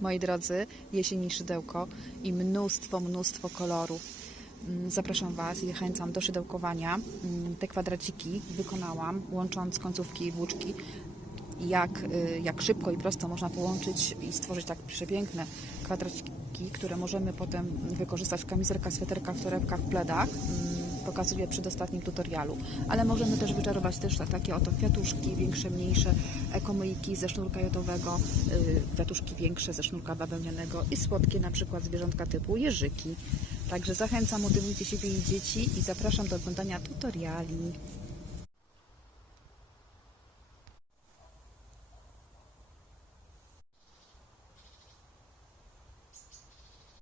Moi drodzy, jesień i szydełko i mnóstwo kolorów. Zapraszam Was i zachęcam do szydełkowania. Te kwadraciki wykonałam, łącząc końcówki włóczki. Jak szybko i prosto można połączyć i stworzyć tak przepiękne kwadraciki, które możemy potem wykorzystać w kamizelkach, sweterkach, w torebkach, w pledach. Pokazuję w przedostatnim tutorialu, ale możemy też wyczarować też takie oto kwiatuszki, większe, mniejsze, ekomyjki ze sznurka jotowego, kwiatuszki większe ze sznurka bawełnianego i słodkie na przykład zwierzątka typu jeżyki. Także zachęcam, motywujcie siebie i dzieci i zapraszam do oglądania tutoriali.